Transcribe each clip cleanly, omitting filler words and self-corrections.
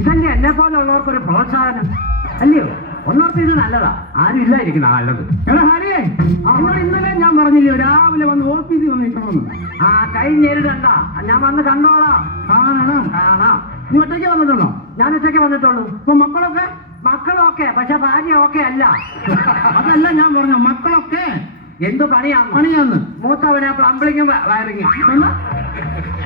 ഇതല്ലേ എന്നെ പോലുള്ളവർക്കൊരു പ്രോത്സാഹനം അല്ലയോ? ഒന്നോർത്ത് ഇത് നല്ലതാ, ആരും ഇല്ലായിരിക്കുന്ന നല്ലത്. എടാ ഹരിയേ, എന്നോട് ഇന്നലെ ഞാൻ പറഞ്ഞില്ലയോ രാവിലെ വന്ന് ഓഫീസിൽ വന്ന് നിൽക്കണമെന്ന്? ആ കൈ നേരിടണ്ട, ഞാൻ വന്ന് കണ്ടോളാം. കാണണം. കാണാം. നീ ഒറ്റയ്ക്ക് വന്നിട്ടുണ്ടോ? ഞാൻ ഉച്ചയ്ക്ക് വന്നിട്ടുള്ളൂ. ഇപ്പൊ മക്കളൊക്കെ? മക്കളൊക്കെ, പക്ഷെ ഭാര്യ ഓക്കെ അല്ല. അതല്ല ഞാൻ പറഞ്ഞു, മക്കളൊക്കെ എന്ത് പണിയാന്ന്? പണിയാന്ന്. മൂത്തവനെ പ്ലംബിളിങ്ങും വയറിങ്ങും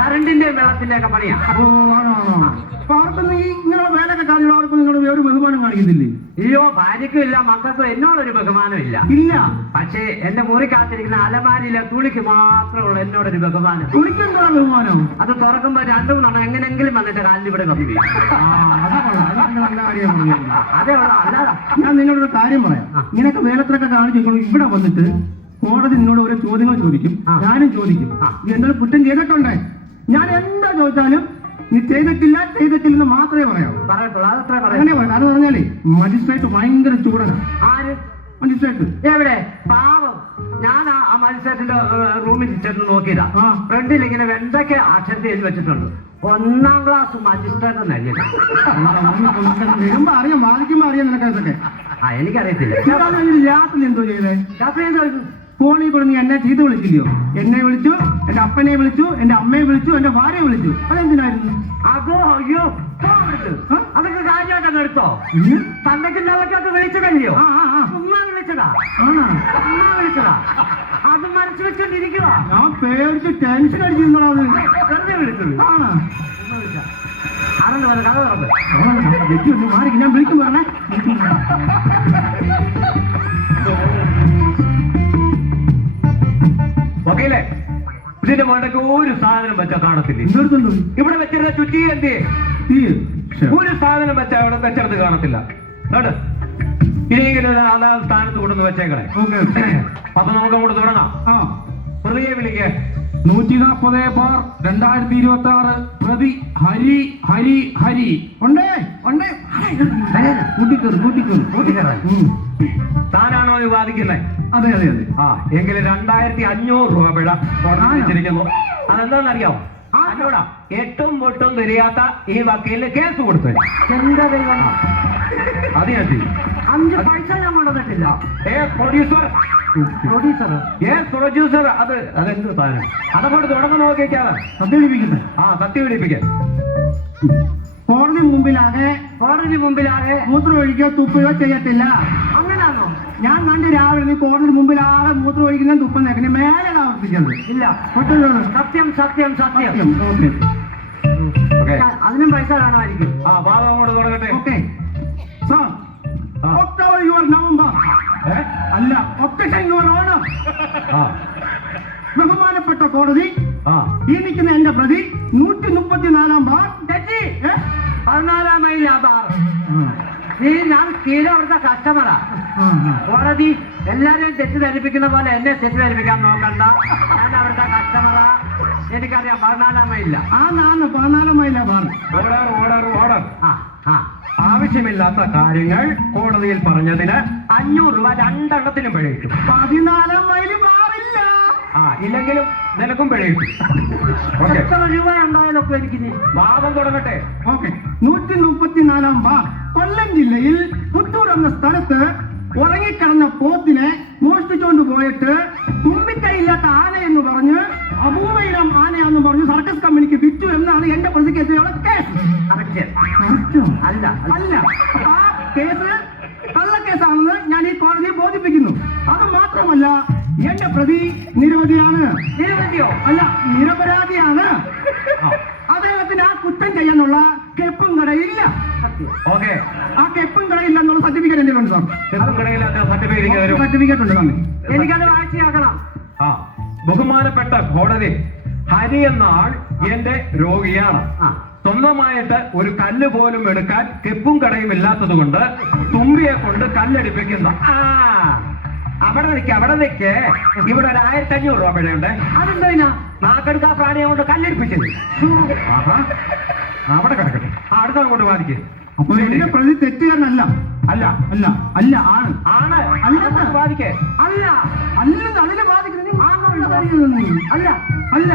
കറണ്ടിന്റെ വെള്ളത്തിന്റെ ഒക്കെ പണിയാ. ഓ ആണോ ആണോ. അപ്പൊ അവർക്കൊന്നും ഈ ഇങ്ങനെയുള്ള വേലൊക്കെ കാണില്ല, അവർക്ക് നിങ്ങൾ ഒരു ബഹുമാനം കാണിക്കുന്നില്ലേ? അയ്യോ, ഭാര്യയ്ക്കും ഇല്ല മക്കൾക്കും എന്നോടൊരു ബഹുമാനം ഇല്ല. ഇല്ല. പക്ഷേ എന്റെ മുറി കാത്തിരിക്കുന്ന അലമാരിയിലെ തുണിക്ക് മാത്രമുള്ള എന്നോടൊരു ബഹുമാനം. തുണിക്കെന്താ ബഹുമാനം? അത് തുറക്കുമ്പോ രണ്ടു മൂന്നെണ്ണം എങ്ങനെങ്കിലും വന്നിട്ട് കാലിൽ ഇവിടെ കമ്പി വീഴും. അതേ ഉള്ളൂ, അല്ലാതെ. ഞാൻ നിങ്ങളൊരു കാര്യം പറയാം. ഇങ്ങനെയൊക്കെ വേലത്തിലൊക്കെ കാണിച്ചു ഇവിടെ വന്നിട്ട് കോടതി നിന്നോട് ഓരോ ചോദ്യങ്ങൾ ചോദിക്കും, ഞാനും ചോദിക്കും. നീ എന്താണ് കുറ്റം ചെയ്തിട്ടുണ്ടേ? ഞാൻ എന്താ ചോദിച്ചാലും നീ ചെയ്തിട്ടില്ലെന്ന് മാത്രമേ പറയാവൂ. അങ്ങനെ പറയാം. അത് പറഞ്ഞാലേ മജിസ്ട്രേറ്റ് ഭയങ്കര ചൂടനാണ്. ആര് മജിസ്ട്രേറ്റ്? എവിടെ? പാവം. ഞാൻ ആ മജിസ്ട്രേറ്റിന്റെ റൂമിൽ ചെന്ന് നോക്കിയതാ. ഫ്രണ്ടിൽ ഇങ്ങനെ വെണ്ടയ്ക്ക് അക്ഷരത്തിൽ എഴുതി വെച്ചിട്ടുണ്ട്, 1ാം ക്ലാസ് മജിസ്ട്രേറ്റ് എന്നല്ലേ. വരുമ്പോ അറിയാം, വാദിക്കുമ്പോ അറിയാം നിനക്ക് അതൊക്കെ. എനിക്കറിയത്തില്ല. രാത്രി എന്തോ ചെയ്തേ? രാത്രി എന്തോ ഫോണിൽ കൂടെ നീ എന്നെ ചീത്ത വിളിച്ചില്ലയോ? എന്നെ വിളിച്ചു, എന്റെ അപ്പനെ വിളിച്ചു, എന്റെ അമ്മയെ വിളിച്ചു, എന്റെ ഭാര്യയെ വിളിച്ചു. അതെന്തിനായിരുന്നു? അതോ അയ്യോ, അതൊക്കെ കാര്യമായിട്ടൊക്കെ എടുത്തോ? തന്നയ്ക്ക് നിലക്കൊക്കെ വിളിച്ചതല്ലയോ? ഉമ്മ വിളിച്ചതാ. വിളിച്ചതാ. അത് മനസ്സ് വെച്ചോണ്ടിരിക്കുക. ഞാൻ പേടിച്ച് ടെൻഷൻ അടിച്ചിരുന്നോളാം. വെറുതെ വിളിച്ചത്. ആരെന്ന് പറഞ്ഞ കഥ തുറന്ന് മാറി ഞാൻ വിളിക്കും പറഞ്ഞേ. വക്കീലേ, ഇതിന്റെ മണ്ടക്ക് ഒരു സാധനം വെച്ചാ കാണത്തില്ല. ഇവിടെ വെച്ചിരുന്ന ചുറ്റി എന്തേ? ഒരു സാധനം വെച്ചാ ഇവിടെ വെച്ചെടുത്ത് കാണത്തില്ല. ഇനിയെങ്കിലും അതാത് സ്ഥാനത്ത് കൊണ്ടൊന്ന് വെച്ചേക്കണേ. അപ്പൊ നമുക്ക് അങ്ങോട്ട് തുടങ്ങാം. പ്രതിയെ വിളിക്കേ. 140/2026 പ്രതി ഹരി ഹരി ഹരി. ഉണ്ടേ ഉണ്ടേ. താനാണോ ഇത് വാദിക്കുന്നത്? അതെ അതെ അതെ. എങ്കിൽ 2500 രൂപ പിഴ കൊടുത്തിരിക്കുന്നു. അതെന്താണെന്നറിയാമോ? അതിനോടാ എട്ടും പൊട്ടും തിരിയാത്ത ഈ വക്കീലിന് കേസ് കൊടുത്തു. എന്താ ദൈവം, അത് ഞാൻ ചെയ്യും. 5 പൈസ ഞാൻ കൊണ്ടുവന്നിട്ടില്ല. പ്രൊഡ്യൂസർ അതെന്ത് സാധനം? അതങ്ങോട്ട് തുറന്നു നോക്കിക്കാതെ സത്യപിടിക്കുന്നത്. സത്യ പിടിപ്പിക്കാൻ. കോടതി മുമ്പിലാകെ മൂത്രം ഒഴിക്കോ തുപ്പുകയോ ചെയ്യത്തില്ല. അങ്ങനാണോ? ഞാൻ കണ്ട് രാവിലെ നീ കോടതി മുമ്പിലാകെ മൂത്രം ഒഴിക്കുന്ന തുപ്പുന്നേക്കിന് മേലെ ആവർത്തിച്ചത്. ഇല്ല. സത്യം സത്യം സത്യം. അതിനും പൈസ കാണുമായിരിക്കും. ഭാഗം അങ്ങോട്ട് തുടങ്ങട്ടെ. Okay sir. October your November അല്ല, ഒക്ടോബർ യുവർ ഓണർ. ബഹുമാനപ്പെട്ട കോടതി, ഈ നിൽക്കുന്ന എന്റെ പ്രതി 134 ബാർ തെറ്റി. 14 മൈൽ ആ ബാർ. ഞാൻ സ്ഥിരം അവിടുത്തെ കസ്റ്റമറാ. കോടതി എല്ലാരെയും തെറ്റിദ്ധരിപ്പിക്കുന്ന പോലെ എന്നെ തെറ്റിദ്ധരിപ്പിക്കാൻ നോക്കണ്ട. ഞാൻ അവിടുത്തെ കസ്റ്റമറാ. എനിക്കറിയാം 14 മൈലില്ല. 14 മൈലാ ബാർ. ഓർഡർ. ആവശ്യമില്ലാത്ത കാര്യങ്ങൾ കോടതിയിൽ പറഞ്ഞതിന് 500 രൂപ രണ്ടെണ്ണത്തിനും പിഴയിട്ടു. 14 മൈൽ ബാറില്ല. ഇല്ലെങ്കിലും നിനക്കും പിഴയിട്ടു. എത്ര രൂപ ഉണ്ടായാലൊക്കെ എനിക്ക് ഭാഗം തുടങ്ങട്ടെ. ഓക്കെ. 134 ബാർ. കൊല്ലം ജില്ലയിൽ പുത്തൂർ എന്ന സ്ഥലത്ത് ഉറങ്ങിക്കിടന്ന പോത്തിനെ മോഷ്ടിച്ചുകൊണ്ട് പോയിട്ട് തുമ്പിക്കൈയില്ലാത്ത ആന എന്ന് പറഞ്ഞ് അപൂർവയിലും ആനയാന്ന് പറഞ്ഞ് സർക്കസ് കമ്പനിക്ക് വിറ്റു എന്നാണ് എന്റെ പ്രതിക്കെതിരെയുള്ള കേസ്. അല്ല അല്ല. ആ കേസ് കള്ളക്കേസാണെന്ന് ഞാൻ ഈ കോടതിയെ ബോധിപ്പിക്കുന്നു. അത് മാത്രമല്ല, എന്റെ പ്രതി നിരവധിയാണ്. നിരവധിയോ? അല്ല, നിരപരാധിയാണ്. അദ്ദേഹത്തിന് ആ കുറ്റം ചെയ്യാനുള്ള കെപ്പും കടയില്ല. ആ കെപ്പും കടയില്ല എന്നുള്ള സർട്ടിഫിക്കറ്റ് എന്റെ ഉണ്ട് സാർ. സർട്ടിഫിക്കറ്റ് ഉണ്ട് തന്നെ. എനിക്കത് വായിച്ചാക്കണം. ബഹുമാനപ്പെട്ട കോടതി, ഹരി എന്ന ആൾ എന്റെ രോഗിയാണ്. സ്വന്തമായിട്ട് ഒരു കല്ല് പോലും എടുക്കാൻ കെപ്പും കടയും ഇല്ലാത്തത് കൊണ്ട് തുമ്പിയെ കൊണ്ട് കല്ലടിപ്പിക്കുന്ന. അവിടെ നിൽക്ക്. ഇവിടെ ഒരു 1500 രൂപ പിഴയുണ്ട്. അതെന്താ? നാക്കെടുക്കാ പ്രാണിയെ കൊണ്ട് കല്ലടിപ്പിച്ചത്. അവിടെ കിടക്കട്ടെ. അടുത്ത അങ്ങോട്ട് ബാധിക്കുക. അപ്പൊ എന്റെ പ്രതി തെറ്റുകാരനല്ല. അല്ല അല്ല അല്ല ആണ് ആണ് അല്ല ബാധിക്കേ. അല്ല അല്ലെന്ന് അതിനെ ബാധിക്കുന്നത്. അല്ല അല്ല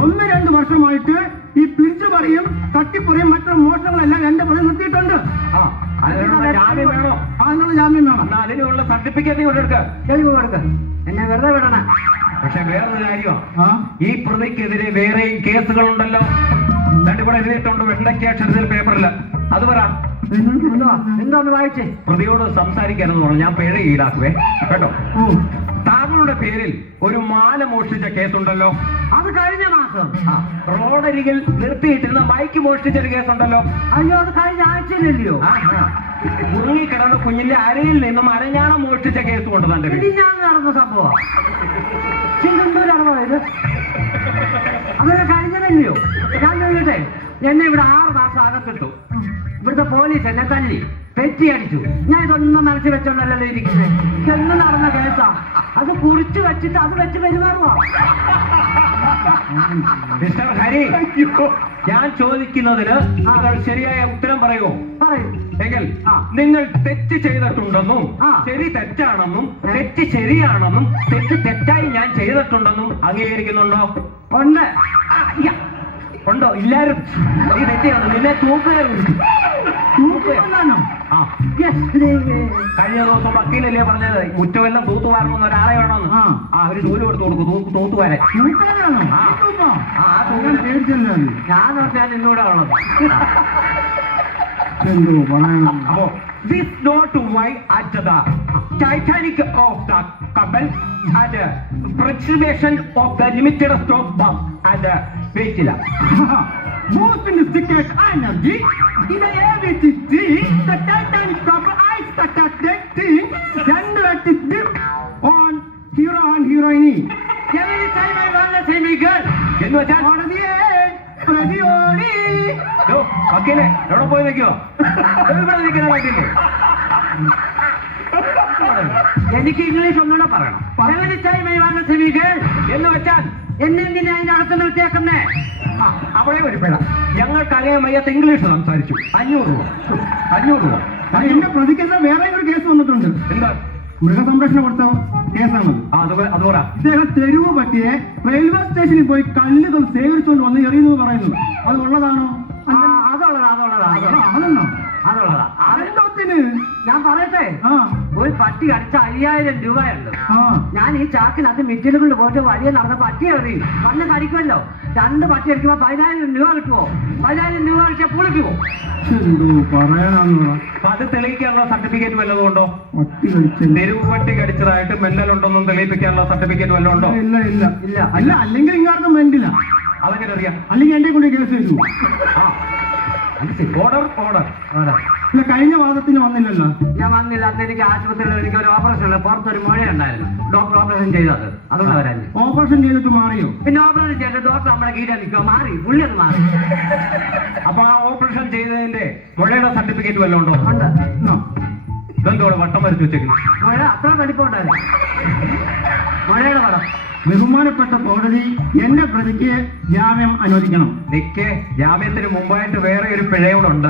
1-2 വർഷമായിട്ട് ഈ പിടിച്ചു പറയും തട്ടിപ്പറയും മറ്റുള്ള മോഷണങ്ങളെല്ലാം എന്റെ പുറകെ നിർത്തിയിട്ടുണ്ട്. ആ, അതിനുള്ള ജാമ്യം വേണോ? അതിനുള്ള ജാമ്യം വേണം. എന്നാ അതിനുള്ള സർട്ടിഫിക്കറ്റ് കൊണ്ട് എടുക്ക. തെളിവ് കൊടുക്ക. എന്നെ വെറുതെ വിടണേ. പക്ഷെ വേറൊരു കാര്യമാണ്, ആ ഈ പ്രതിക്കെതിരെ വേറെയും കേസുകളുണ്ടല്ലോ. ഇവിടെ എഴുതിയിട്ടുണ്ട് വെണ്ടയ്ക്കാക്ഷരത്തിൽ പേപ്പറില്. അത് പറ. എന്താന്ന് വായിച്ചേ? പ്രതിയോട് സംസാരിക്കാനെന്ന് പറഞ്ഞു. ഞാൻ പിഴ ഈടാക്കുവേ കേട്ടോ. ഓ താങ്കളുടെ പേരിൽ ഒരു മാല മോഷ്ടിച്ച കേസുണ്ടല്ലോ. അത് കഴിഞ്ഞ മാസം. റോഡരികിൽ നിർത്തിയിട്ടിരുന്ന ബൈക്ക് മോഷ്ടിച്ചൊരു കേസുണ്ടല്ലോ. അയ്യോ, അത് കഴിഞ്ഞ ആഴ്ചയിലല്ലയോ? മുങ്ങിക്കിടന്ന കുഞ്ഞിന്റെ അരയിൽ നിന്നും അരഞ്ഞാണം മോഷ്ടിച്ച കേസ് കൊണ്ട് തന്റെ പേരിൽ. ഞാൻ നടന്ന സംഭവം ചിന്തൂരാണ് പോയത്. അതൊക്കെ കഴിഞ്ഞതല്ലയോ? ഞാൻ ചോദിക്കട്ടെ, എന്നെ ഇവിടെ 6 മാസം അകത്തിട്ടു. ഇവിടുത്തെ പോലീസ് എന്നെ തല്ലി പെറ്റി അടിച്ചു. ഞാൻ ഇതൊന്നും മനസ്സിൽ വെച്ചോണ്ടല്ലോ ഇരിക്കുന്നത്. ചെന്ന് നടന്ന കേസാ. അത് കുറിച്ച് വെച്ചിട്ട് അത് വെച്ച് പെരുമാറുവാ. മിസ്റ്റർ ഹരി, ഞാൻ ചോദിക്കുന്നതിന് നിങ്ങൾ ശരിയായ ഉത്തരം പറയുമോ? പറയൂ. എങ്കിൽ നിങ്ങൾ തെറ്റ് ചെയ്തിട്ടുണ്ടെന്നും ശരി തെറ്റാണെന്നും തെറ്റ് ശരിയാണെന്നും തെറ്റ് തെറ്റായി ഞാൻ ചെയ്തിട്ടുണ്ടെന്നും അംഗീകരിക്കുന്നുണ്ടോ? ഉണ്ട്. ഉണ്ടോ? ഇല്ലാരും ഈ തെറ്റിയാണ് നിന്നെ തൂക്കുകയാണോ? കഴിഞ്ഞ ദിവസം വക്കീലല്ലേ പറഞ്ഞത് കുറ്റമെല്ലാം തൂത്തുവാരണമെന്ന് ഒരാളെ വേണമെന്ന്. അവര് ജോലി കൊടുത്തു കൊടുക്കും തൂത്തുവാരൻ. ഞാൻ നോക്കിയാൽ ഇന്നൂടെ ഉള്ളത്. അപ്പോ this note why at the Titanic of the couple and preservation of the limited stock bus and വെയിറ്റില്ല. Most sophisticated energy in the ABCD, the Titanic couple I started dating, then let it dip on hero and heroine. Every time I want to see me girl. എന്ന് വെച്ചാൽ പ്രതിയോടി വക്കീലെ എവിടെ പോയി നിൽക്കോ? ഇവിടെ നിൽക്കുന്ന വക്കീലെ എനിക്ക് English ഒന്നുകൂടെ പറയണം. Every time I want to see me girl. എന്ന് വെച്ചാൽ എന്നെന്തിനാ അതിനകത്ത് നിർത്തിയേക്കുന്നേ? അവിടെ ഒരു പിഴ. ഞങ്ങൾക്ക് അറിയാൻ വയ്യാത്ത ഇംഗ്ലീഷ് സംസാരിച്ചു. 500 രൂപ. 500 രൂപ. എന്റെ പ്രതിക്കെതിരെ വേറെ ഒരു കേസ് വന്നിട്ടുണ്ട്. എന്താ? മൃഗസംരക്ഷണം കൊടുത്ത കേസാണത്. അത് പറ. ഇദ്ദേഹം തെരുവ് പറ്റിയെ റെയിൽവേ സ്റ്റേഷനിൽ പോയി കല്ലുകൾ ശേഖരിച്ചുകൊണ്ട് വന്ന് എറിയുന്നത് പറയുന്നു. അത് ഉള്ളതാണോ? അതെന്നോ? അതെന്തോത്തിന്? ഞാൻ പറയട്ടെ, ആ ഒരു പട്ടി അടിച്ച 5000 രൂപയുണ്ട്. ആ ഞാൻ ഈ ചാക്കിനകത്ത് മിറ്റിലുകൊണ്ട് പോയിട്ട് വഴിയെ നടന്ന പട്ടി എറി വന്ന് കടിക്കുമല്ലോ. 2 പട്ടി അടിക്കുമ്പോ 10000 രൂപ കിട്ടുമോ? 10000 രൂപ അടിച്ചാൽ പുളിക്കുമോ? എന്തോ പറയാനാന്ന്. അപ്പൊ അത് തെളിയിക്കാനുള്ള സർട്ടിഫിക്കറ്റ് വല്ലതും ഉണ്ടോ? പട്ടി കടിച്ച തെരുവ് പട്ടി കടിച്ചതായിട്ട് മെന്റലുണ്ടോന്നും തെളിയിപ്പിക്കാനുള്ള സർട്ടിഫിക്കറ്റ് വല്ലതും ഉണ്ടോ? ഇല്ല ഇല്ല ഇല്ല. അല്ല, അല്ലെങ്കിൽ ഇങ്ങാർക്കും വേണ്ടില്ല. അതെങ്ങനെ അറിയാം? അല്ലെങ്കിൽ എന്റെ കൊണ്ട് കേസ് ചെയ്തു. ഓർഡർ. ഇല്ല, കഴിഞ്ഞ വാദത്തിന് വന്നില്ലല്ലോ. ഞാൻ വന്നില്ല. അന്ന് എനിക്ക് ആശുപത്രിയിൽ എനിക്ക് ഒരു ഓപ്പറേഷൻ ഉണ്ട്. പുറത്തൊരു മുഴയുണ്ടായിരുന്നു. ഡോക്ടർ ഓപ്പറേഷൻ ചെയ്തത്. അതുകൊണ്ട് വരാൻ. ഓപ്പറേഷൻ ചെയ്തിട്ട് മാറിയോ? പിന്നെ ഓപ്പറേഷൻ ചെയ്തിട്ട് ഡോക്ടർ നമ്മുടെ കീഴിൽ നിൽക്കുമോ? മാറി. പുള്ളി അത് മാറി. അപ്പൊ ആ ഓപ്പറേഷൻ ചെയ്തതിന്റെ മുഴയുടെ സർട്ടിഫിക്കറ്റ് വല്ലതും ഉണ്ടോ? ഉണ്ട്. ഇതെന്തോടെ വട്ടം വരച്ച് വെച്ചേക്കുന്നു? മുഴ അത്ര വലിപ്പമുണ്ടായിരുന്നു. മുഴയുടെ പടം. ബഹുമാനപ്പെട്ട കോടതി എന്റെ പ്രതിക്ക് ജാമ്യം അനുവദിക്കണം. നിക്ക്, ജാമ്യത്തിന് മുമ്പായിട്ട് വേറെ ഒരു പിഴയോടുണ്ട്.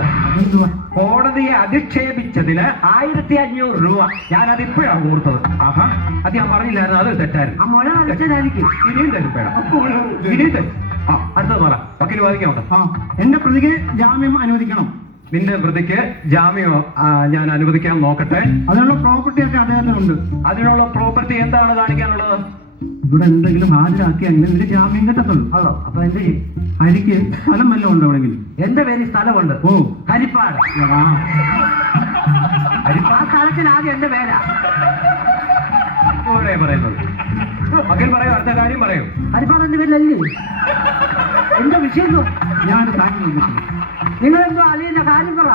കോടതിയെ അധിക്ഷേപിച്ചതിന് 1500 രൂപ. ഞാനത് ഇപ്പോഴാണ് ഓർത്തത്. ആഹാ, അത് ഞാൻ പറഞ്ഞില്ലായിരുന്നു. അത് തെറ്റായിരുന്നു. ആ മുഴ വരച്ചതായിരിക്കും. ഇനിയും തരും പിഴ. ഇനിയും തരും. അടുത്തത് പറ. വക്കീൽ വാദിക്കാനുണ്ട്. എന്റെ പ്രതിക്ക് ജാമ്യം അനുവദിക്കണം. നിന്റെ പ്രതിക്ക് ജാമ്യം ഞാൻ അനുവദിക്കാൻ നോക്കട്ടെ. അതിനുള്ള പ്രോപ്പർട്ടി ഒക്കെ അദ്ദേഹത്തിനുണ്ട്. അതിനുള്ള പ്രോപ്പർട്ടി എന്താണ് കാണിക്കാനുള്ളത്? ഇവിടെ എന്തെങ്കിലും ഹാജരാക്കിയാൽ നിന്റെ ജാമ്യം കിട്ടത്തുള്ളൂ. അതോ? അപ്പൊ എന്ത് ചെയ്യും? ഹരിക്ക് സ്ഥലം വല്ലതും ഉണ്ടോ എവിടെങ്കിലും? എന്റെ പേര് സ്ഥലമുണ്ട്. ഓ, ഹരിപ്പാട്. ആ ആ സ്ഥലത്തിന് ആദ്യം എന്റെ പേരാ പറയുന്നത്. വക്കീൽ പറയൂ, അടുത്ത കാര്യം പറയൂ. ഹരിപ്പാട് എന്റെ പേരിലല്ലേ? എന്റെ വിഷയം ഞാൻ സാക്ഷി നൽകിയിട്ടുണ്ട്. നിങ്ങൾ എന്തോ അളിയുടെ കാര്യം പറ.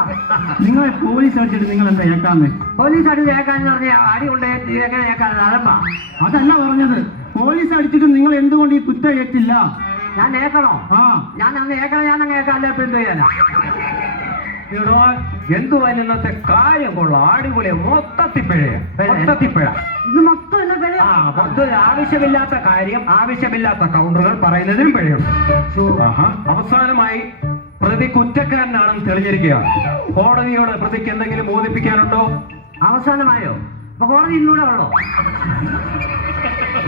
നിങ്ങളെ പോലീസ് അടിച്ചിട്ട് നിങ്ങൾ എന്താ ഏക്കാന്ന്? പോലീസ് അടി കേൾക്കാന്ന് പറഞ്ഞ അടി കൊണ്ട് കേൾക്കാൻ അലമ്പാ. അതല്ല പറഞ്ഞത്. പോലീസ് അടിച്ചിട്ട് നിങ്ങൾ എന്തുകൊണ്ട് ഈ കുറ്റം ഏറ്റില്ല? ഞാൻ ഏക്കണോ? ഞാൻ അങ്ങ് ഏക്കണം. ഞാൻ അങ്ങ് ഏക്കാല്ല. ഇപ്പൊ എന്ത് ചെയ്യാനാ? എന്തുവാ ഇന്നത്തെ കാര്യം കൊള്ളാം. അടിപൊളി. മൊത്തത്തിപ്പിഴ. ഇത് മൊത്തം എന്നെ പിഴ. ആവശ്യമില്ലാത്ത കാര്യം, ആവശ്യമില്ലാത്ത കൗണ്ടറുകൾ പറയുന്നതിനും പിഴയുണ്ട്. അവസാനമായി പ്രതി കുറ്റക്കാരനാണെന്ന് തെളിഞ്ഞിരിക്കുകയാണ്. കോടതിയോട് പ്രതിക്ക് എന്തെങ്കിലും ബോധിപ്പിക്കാനുണ്ടോ? അവസാനമായോ? അപ്പൊ കോടതി ഇന്നൂടെ ഉള്ളോ?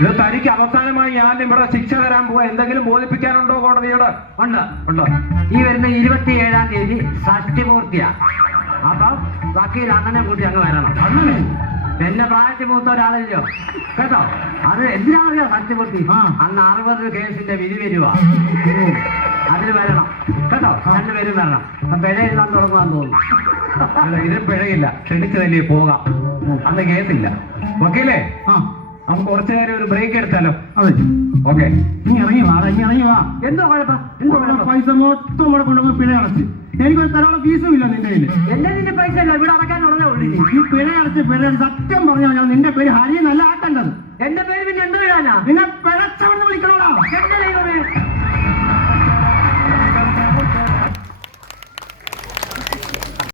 ഇത് തനിക്ക് അവസാനമായി ഞാൻ ഇവിടെ ശിക്ഷ തരാൻ പോവാ. എന്തെങ്കിലും ബോധിപ്പിക്കാനുണ്ടോ കോടതിയോട്? ഉണ്ട്. ഉണ്ടോ? ഈ വരുന്ന 27-ാം തീയതി ഷഷ്ടിപൂർത്തിയാ. അപ്പൊ വക്കീൽ അങ്ങനെ കൂട്ടി അങ്ങ് വരണം. അങ്ങനെ എന്നെ പ്രായത്തിൽ മൂത്ത ഒരാളല്ലോ കേട്ടോ. അത് എന്തിനാണെന്നറിയോ ഷഷ്ടിപൂർത്തി? അന്ന് 60 കേസിന്റെ വിധി വരുവാ. അതിന് വരണം കേട്ടോ. രണ്ടുപേരും വരണം. പിഴ എഴുതാൻ തുടങ്ങുവാൻ തോന്നുന്നു. അല്ല, ഇത് പിഴയില്ല, ക്ഷണിച്ചതല്ലേ, പോകാം. അന്ന് കേസില്ല. വക്കീലേ, നമുക്ക് കുറച്ചു നേരം ഒരു ബ്രേക്ക് എടുത്താലോ? അതെ, ഓക്കെ. നീ ഇറങ്ങി വാ, ഇനി ഇറങ്ങി വാ. എന്തോ കുഴപ്പം? എന്തോ കുഴപ്പം? പൈസ മൊത്തം ഇവിടെ കൊണ്ടുപോയി പിഴ അടച്ച്. എനിക്കൊരു തരാനുള്ള ഫീസും ഇല്ല നിന്റെ കയ്യില്. എന്റെ നിന്റെ പൈസ അല്ല, ഇവിടെ അടക്കാനുള്ളതേ ഉള്ളൂ. ഈ പിഴ അടച്ച് സത്യം പറഞ്ഞാൽ ഞാൻ നിന്റെ പേര് ഹരി നല്ല ആക്കേണ്ടത്. എന്റെ പേര് പിന്നെ എന്തോ ഇടാനാ? നിന്നെ പിഴച്ചവന്ന് വിളിക്കണോടാ. എന്റെ ദൈവമേ,